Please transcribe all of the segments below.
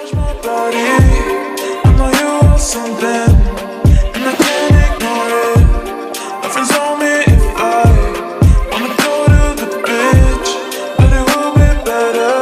Touch my body, I know you want something, and I can't ignore it. My friends told me if I wanna go to the beach, but it will be better.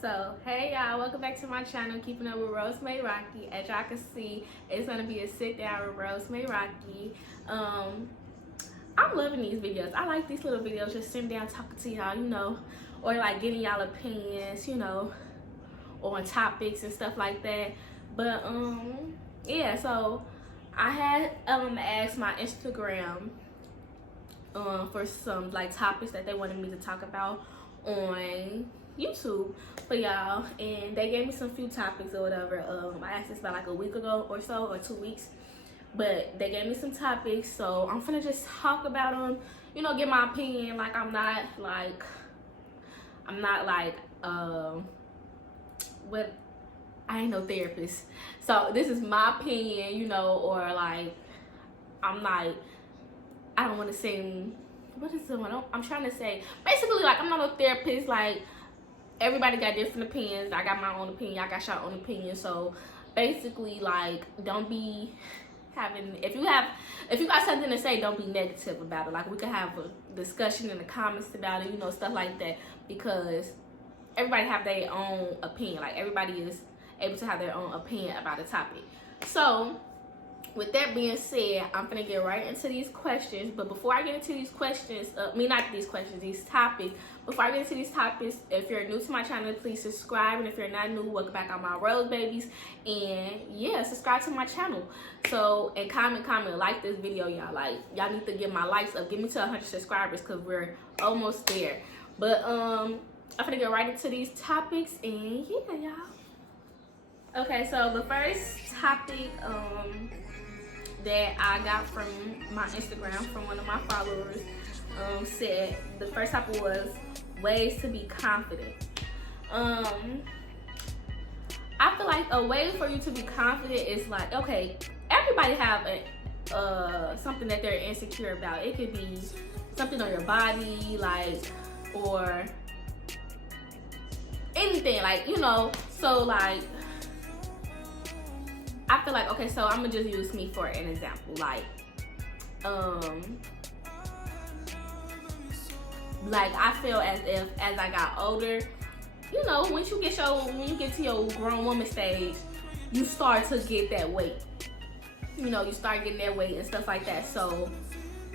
So, hey y'all, welcome back to my channel, Keeping Up with Rose Mayraki. As y'all can see, it's gonna be a sit down with Rose Mayraki. I'm loving these videos. I like these little videos, just sitting down talking to y'all, you know, or like getting y'all opinions, you know, on topics and stuff like that. But yeah, so I had asked my Instagram for some like topics that they wanted me to talk about on YouTube for y'all, and they gave me some few topics or whatever. I asked this about like a week ago or so, or 2 weeks, but they gave me some topics, so I'm finna just talk about them, you know, get my opinion. Like I'm not like what, I ain't no therapist, so this is my opinion, you know, or like I'm not, I don't want to say, what is the one I'm trying to say, basically like I'm not a therapist. Like everybody got different opinions. I got my own opinion, I got your own opinion. So basically, like, don't be having, if you got something to say, don't be negative about it. Like we could have a discussion in the comments about it, you know, stuff like that, because everybody have their own opinion. Like everybody is able to have their own opinion about a topic. So with that being said, I'm gonna get right into these questions. But before I get into these questions, these topics, before I get into these topics, if you're new to my channel, please subscribe. And if you're not new, welcome back on my Rose babies. And yeah, subscribe to my channel. So, and comment, like this video, y'all. Like, y'all need to get my likes up. Get me to 100 subscribers, because we're almost there. But I'm gonna get right into these topics, and yeah, y'all. Okay, so the first topic that I got from my Instagram, from one of my followers, said, the first topic was ways to be confident. I feel like a way for you to be confident is like, okay, everybody have something that they're insecure about. It could be something on your body, like, or anything, like, you know. So like, I feel like, okay, so I'm gonna just use me for an example. Like I feel as if as I got older, you know, when you get to your grown woman stage, you start to get that weight. You know, you start getting that weight and stuff like that. So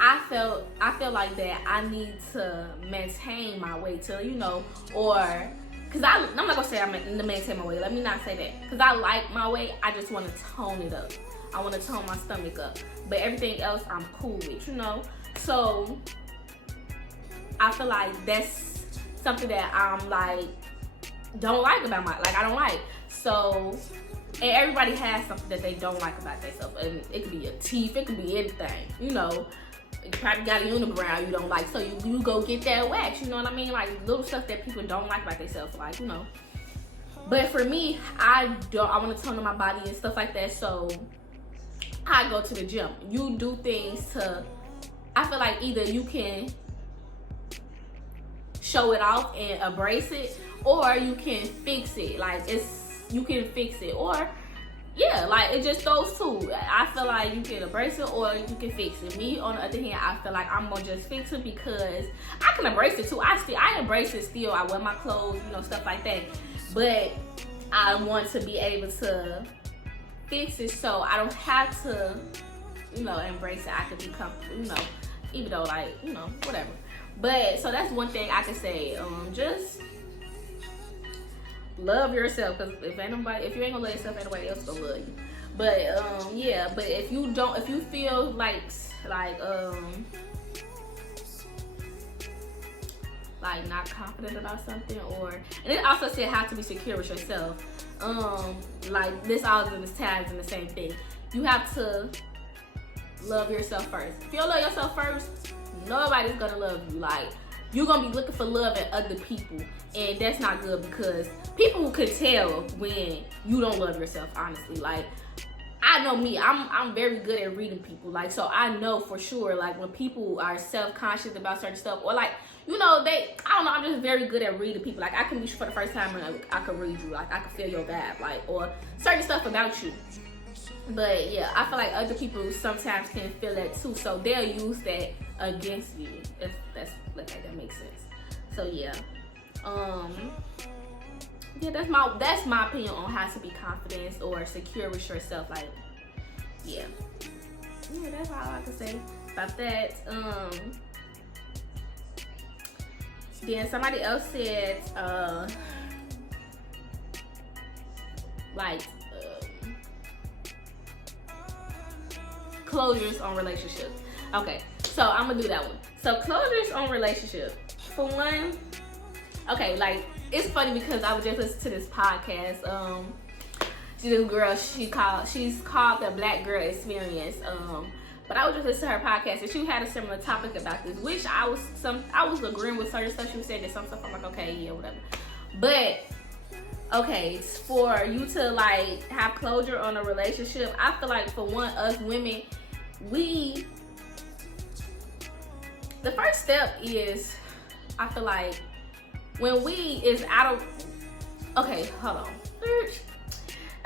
I feel like that I need to maintain my weight till, you know, or because I'm not gonna say I'm to maintain my weight. Let me not say that. Because I like my weight. I just want to tone it up. I want to tone my stomach up. But everything else I'm cool with, you know. So I feel like that's something that I'm like, don't like about I don't like. So, and everybody has something that they don't like about themselves. And it could be your teeth. It could be anything, you know. You probably got a unibrow you don't like, so you go get that wax, you know what I mean? Like little stuff that people don't like about themselves, like, you know. But for me, I want to tone up my body and stuff like that, so I go to the gym. You do things to, I feel like either you can show it off and embrace it, or you can fix it. Like you can fix it, or yeah, like it just those two. I feel like you can embrace it or you can fix it. Me, on the other hand, I feel like I'm gonna just fix it, because I can embrace it too. I embrace it still. I wear my clothes, you know, stuff like that. But I want to be able to fix it so I don't have to, you know, embrace it. I can be comfortable, you know, even though, like, you know, whatever. But so that's one thing I can say. Just love yourself, because if you ain't gonna love yourself, ain't nobody else gonna love you. But yeah, but if you feel like not confident about something, or, and it also said how to be secure with yourself. Like this all in this ties in the same thing. You have to love yourself first. If you don't love yourself first, nobody's gonna love you. Like, you're gonna be looking for love in other people, and that's not good, because people could tell when you don't love yourself, honestly. Like, I know me, I'm very good at reading people. Like, so I know for sure, like, when people are self-conscious about certain stuff, or like, you know, I don't know, I'm just very good at reading people. Like, I can meet you for the first time and I can read you. Like, I can feel your vibe, like, or certain stuff about you. But yeah, I feel like other people sometimes can feel that too, so they'll use that against you, if that makes sense. So yeah, yeah, that's my opinion on how to be confident or secure with yourself. Like, yeah, that's all I can say about that. Then somebody else said, closures on relationships. Okay, so I'm gonna do that one. So closures on relationship. For one, okay, like, it's funny because I was just listening to this podcast. This girl, she's called the Black Girl Experience. But I was just listening to her podcast and she had a similar topic about this, which I was agreeing with certain stuff she was saying, that some stuff I'm like, okay, yeah, whatever. But okay, for you to like have closure on a relationship, I feel like for one, us women, the first step is, I feel like when we is out of, okay, hold on.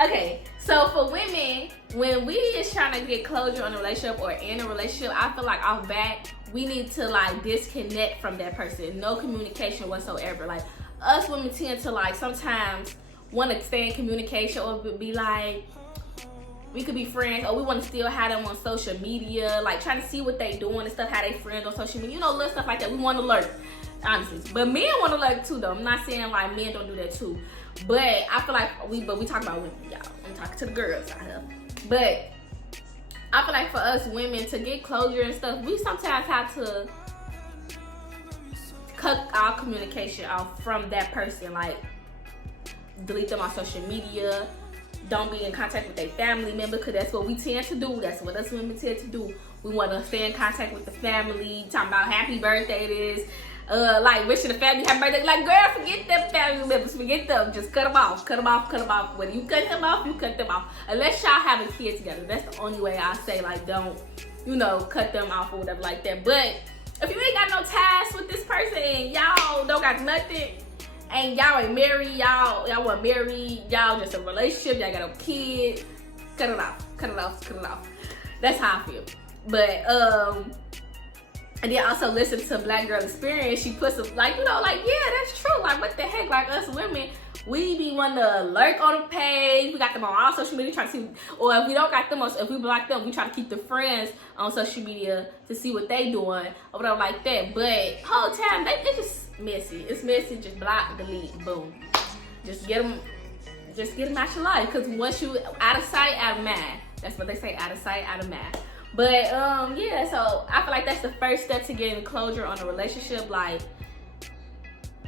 Okay, so for women, when we is trying to get closure on a relationship or in a relationship, I feel like off bat, we need to like disconnect from that person. No communication whatsoever. Like, us women tend to like sometimes want to stay in communication, or be like, we could be friends, or we want to still have them on social media, like trying to see what they doing and stuff, how they friends on social media, you know, little stuff like that. We want to lurk, honestly. But men want to lurk too, though. I'm not saying like men don't do that too. But I feel like we talk about women, y'all. I'm talking to the girls out here. But I feel like for us women to get closure and stuff, we sometimes have to cut our communication off from that person. Like, delete them on social media. Don't be in contact with their family member, because that's what we tend to do. That's what us women tend to do. We want to stay in contact with the family, talking about happy birthday it is. Like wishing the family happy birthday. Like, girl, forget them family members. Forget them. Just cut them off. Cut them off. Cut them off. When you cut them off, you cut them off. Unless y'all have a kid together. That's the only way I say, like, don't, you know, cut them off or whatever like that. But if you ain't got no ties with this person and y'all don't got nothing, and y'all ain't married, y'all weren't married, y'all just a relationship, y'all got a kid, cut it off. Cut it off. Cut it off. That's how I feel. But and then also listen to Black Girl Experience. She puts some, like, you know, like, yeah, that's true. Like, what the heck? Like, us women, we be wanting to lurk on the page. We got them on all social media trying to see, or if we don't got them on, if we block them, we try to keep the friends on social media to see what they doing or whatever like that. But whole time, they just messy. It's messy. Just block, delete, boom. Just get them out your life. Because once you out of sight, out of mind. That's what they say, out of sight, out of mind. But yeah, so I feel like that's the first step to getting closure on a relationship. Like,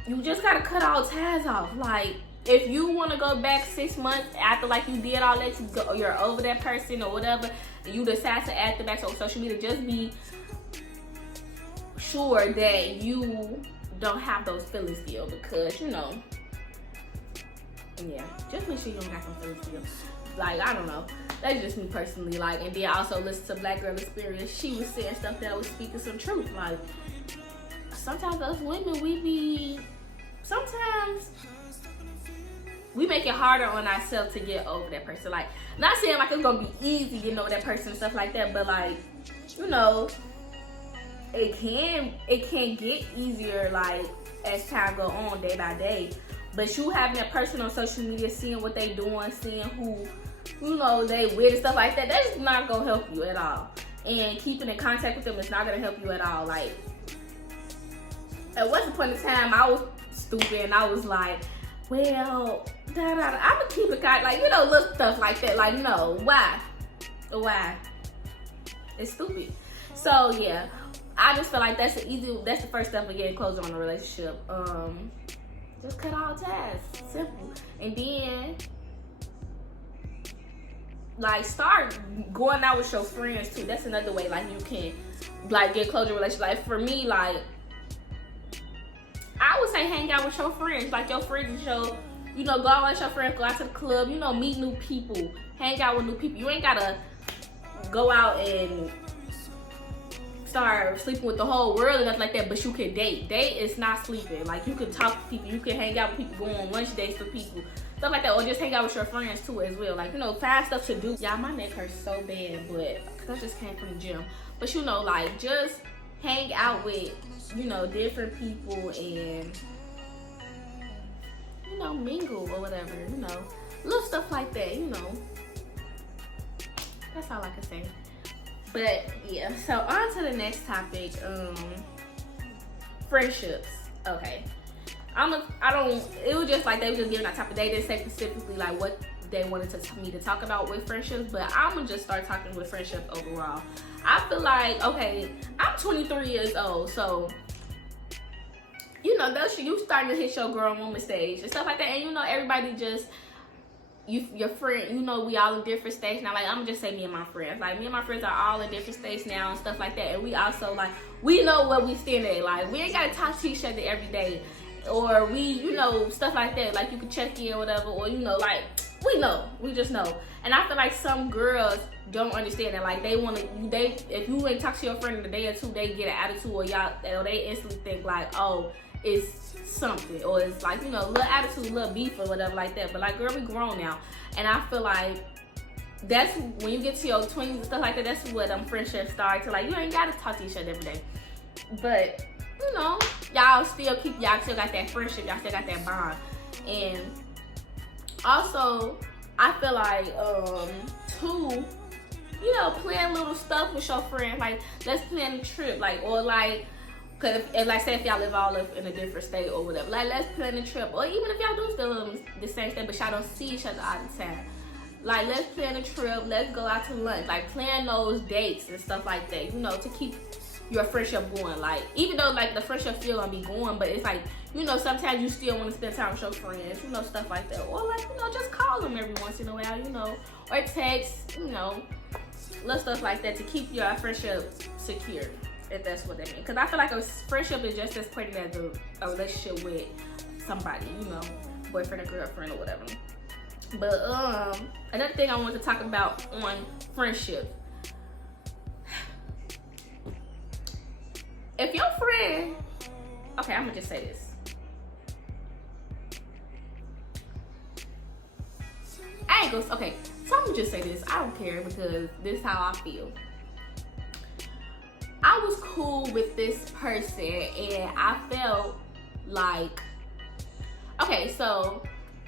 you just gotta cut all ties off. Like, if you want to go back 6 months after like you did all that, you're over that person or whatever, and you decide to add them back on social media, just be sure that you don't have those feelings still, because, you know, yeah, just make sure you don't got some feelings still. Like, I don't know. That's just me personally. Like, and then I also listen to Black Girl Experience. She was saying stuff that was speaking some truth. Like, sometimes us women, sometimes we make it harder on ourselves to get over that person. Like, not saying like it's gonna be easy getting over that person and stuff like that, but like, you know, it can get easier, like, as time go on, day by day. But you having that person on social media, seeing what they doing, seeing who, you know, they with and stuff like that, that's not gonna help you at all. And keeping in contact with them is not gonna help you at all. Like, at one point in time, I was stupid and I was like, well, I'm gonna keep it kind, like, you know, little stuff like that. Like, no, why? It's stupid. So yeah, I just feel like that's the first step of getting closer on a relationship. Just cut all ties. Simple. And then, like, start going out with your friends too. That's another way, like, you can, like, get closer relationship. Like, for me, like, I would say hang out with your friends. Like, your friends is you know, go out with your friends, go out to the club, you know, meet new people, hang out with new people. You ain't gotta go out and start sleeping with the whole world and nothing like that, but you can date. Date is not sleeping. Like, you can talk to people, you can hang out with people, go on lunch dates with people, stuff like that, or just hang out with your friends too as well. Like, you know, find stuff to do. Y'all, my neck hurts so bad, but cause I just came from the gym. But you know, like, just hang out with, you know, different people and, you know, mingle or whatever, you know, little stuff like that, you know. That's all I can say. But yeah, so on to the next topic, friendships. Okay, it was just like they were just giving that topic. They didn't say specifically like what they wanted me to talk about with friendships, but I'm gonna just start talking with friendships overall. I feel like, okay, I'm 23 years old, so you know, you starting to hit your grown woman stage and stuff like that, and you know, everybody just, your friend, you know, we all in different stages now. Like, I'm gonna just say me and my friends. Like, me and my friends are all in different stages now and stuff like that. And we also, like, we know what we stand at. Like, we ain't gotta talk to each other every day. Or we, you know, stuff like that. Like, you can check in or whatever. Or, you know, like, we know. We just know. And I feel like some girls don't understand that. Like, if you ain't talk to your friend in a day or two, they get an attitude, or they instantly think like, oh, it's something, or it's like, you know, little attitude, little beef or whatever like that. But like, girl, we grown now, and I feel like that's when you get to your 20s and stuff like that, that's what friendships start to, like, you ain't gotta talk to each other every day, but you know, y'all still got that friendship, y'all still got that bond. And also I feel like too, you know, plan little stuff with your friends, like let's plan a trip, like, or like, cause like, say if y'all live all up in a different state or whatever, like, let's plan a trip. Or even if y'all do still live in the same state, but y'all don't see each other all the time, like, let's plan a trip, let's go out to lunch, like, plan those dates and stuff like that, you know, to keep your friendship going. Like, even though like the friendship still gonna be going, but it's like, you know, sometimes you still want to spend time with your friends, you know, stuff like that. Or like, you know, just call them every once in a while, you know, or text, you know, little stuff like that to keep your friendship secure, if that's what they mean. Because I feel like a friendship is just as important as a relationship with somebody, you know, boyfriend or girlfriend or whatever. But another thing I wanted to talk about on friendship, if your friend, okay, I'm gonna just say this, okay, so I'm gonna just say this, I don't care, because this is how I feel. I was cool with this person and I felt like, okay, so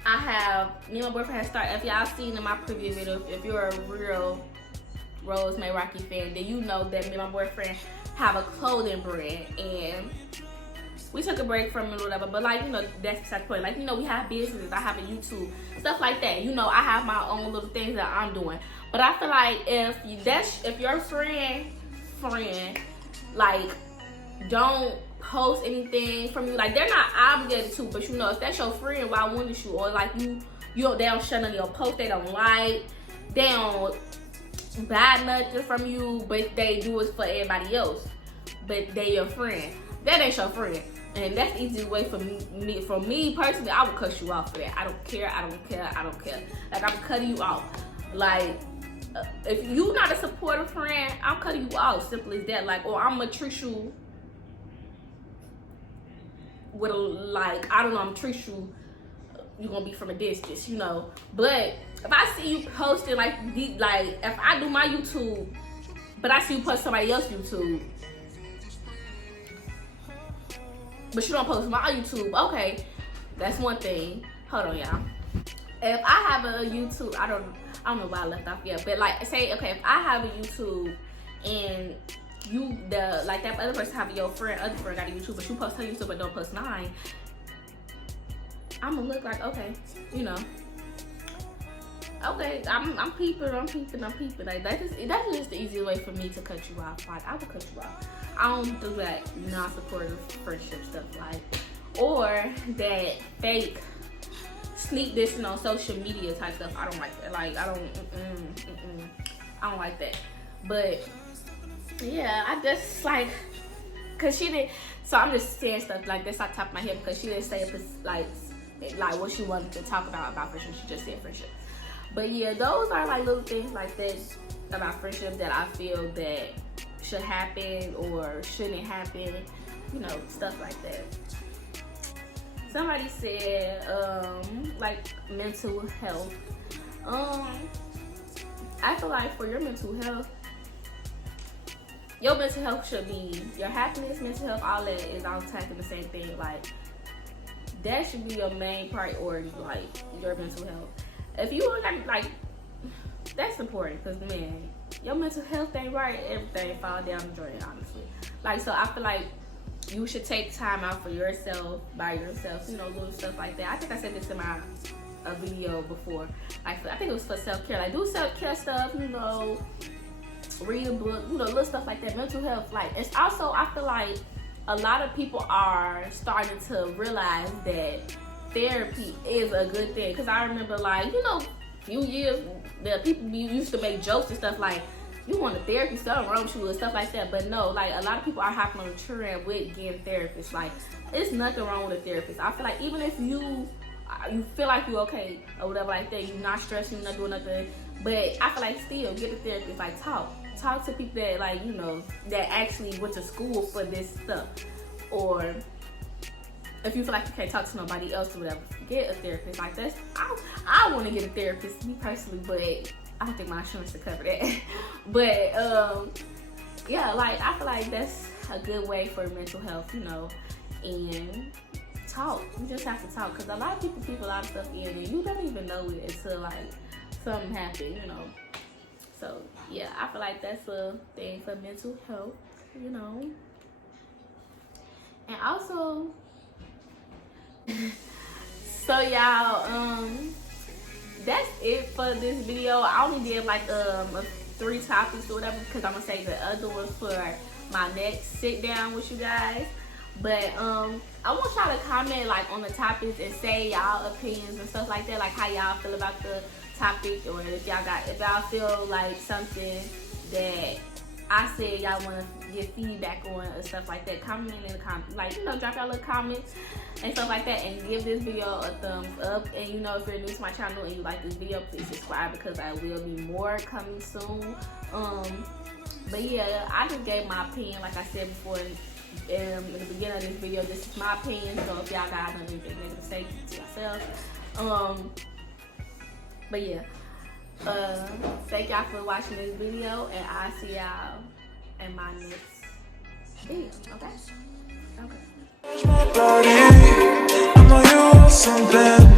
me and my boyfriend had started, if y'all seen in my previous video, if you're a real Rose Mayraki fan, then you know that me and my boyfriend have a clothing brand, and we took a break from it or whatever, but like, you know, that's beside the point. Like, you know, we have businesses, I have a YouTube, stuff like that, you know, I have my own little things that I'm doing. But I feel like if your friend, like, don't post anything from you, like, they're not obligated to, but you know, if that's your friend, why wouldn't you? Or like, they don't share none of your posts, they don't like, they don't buy nothing from you, but they do it for everybody else, but they your friend, that ain't your friend. And that's the easy way for me personally, I would cut you off for that. I don't care. Like, I'm cutting you off. Like, if you not a supportive friend, I'm cutting you off, simple as that. Like, or I'm gonna treat you with like, I don't know, I'm gonna treat you, you're gonna be from a distance, you know. But if I see you posting like if I do my YouTube, but I see you post somebody else's YouTube, but you don't post my YouTube, okay, that's one thing. Hold on, y'all. If I have a YouTube, I don't know why I left off yet, but like, say, okay, if I have a YouTube and that other person have other friend got a YouTube, but you post her YouTube but don't post mine, I'm gonna look like, okay, you know, okay, I'm peeping. Like, that's just the easiest way for me to cut you off. Like, I will cut you off. I don't do that non-supportive friendship stuff, like, or that fake sneak dissing on social media type stuff. I don't like that. Like, I don't like that. But yeah, I just like, cause she didn't. So I'm just saying stuff like this off the top of my head because she didn't say like what she wanted to talk about friendship. She just said friendship. But yeah, those are like little things like that about friendship that I feel that should happen or shouldn't happen, you know, stuff like that. Somebody said, like mental health. I feel like for your mental health should be your happiness, mental health, all that is all attacking the same thing. Like, that should be your main priority, like your mental health. If you like that's important, because man, your mental health ain't right, everything fall down the drain, honestly. Like, so I feel like you should take time out for yourself, by yourself, you know, little stuff like that. I think I said this in my video before. Like, I think it was for self-care. Like, do self-care stuff, you know, read a book, you know, little stuff like that. Mental health, like, it's also, I feel like a lot of people are starting to realize that therapy is a good thing. Because I remember, like, you know, a few years, the people used to make jokes and stuff like, you want a therapy, something wrong with you and stuff like that. But no, like, a lot of people are hopping on the trend with getting therapists. Like, it's nothing wrong with a therapist. I feel like even if you feel like you're okay or whatever like that, you're not stressing, you're not doing nothing, but I feel like still get a therapist. Like, talk to people that, like, you know, that actually went to school for this stuff. Or if you feel like you can't talk to nobody else or whatever, get a therapist. Like, that's, I want to get a therapist, me personally, but I don't think my insurance will cover that. But yeah, like, I feel like that's a good way for mental health, you know. And talk, you just have to talk, because a lot of people keep a lot of stuff in and you don't even know it until, like, something happened, you know. So yeah, I feel like that's a thing for mental health, you know. And also, so y'all, that's it for this video. I only did like 3 topics or whatever, because I'm gonna save the other ones for my next sit down with you guys. But I want y'all to comment, like, on the topics and say y'all opinions and stuff like that, like how y'all feel about the topic, or if y'all feel like something that I said y'all want to get feedback on or stuff like that. Comment in the comments, like, you know, drop y'all little comments and stuff like that, and give this video a thumbs up. And you know, if you're new to my channel and you like this video, please subscribe, because I will be more coming soon. But yeah, I just gave my opinion, like I said before in the beginning of this video. This is my opinion, so if y'all got anything negative to say, to yourselves. But yeah, thank y'all for watching this video, and I'll see y'all in my next video. Okay? Touch my body, I know you want something.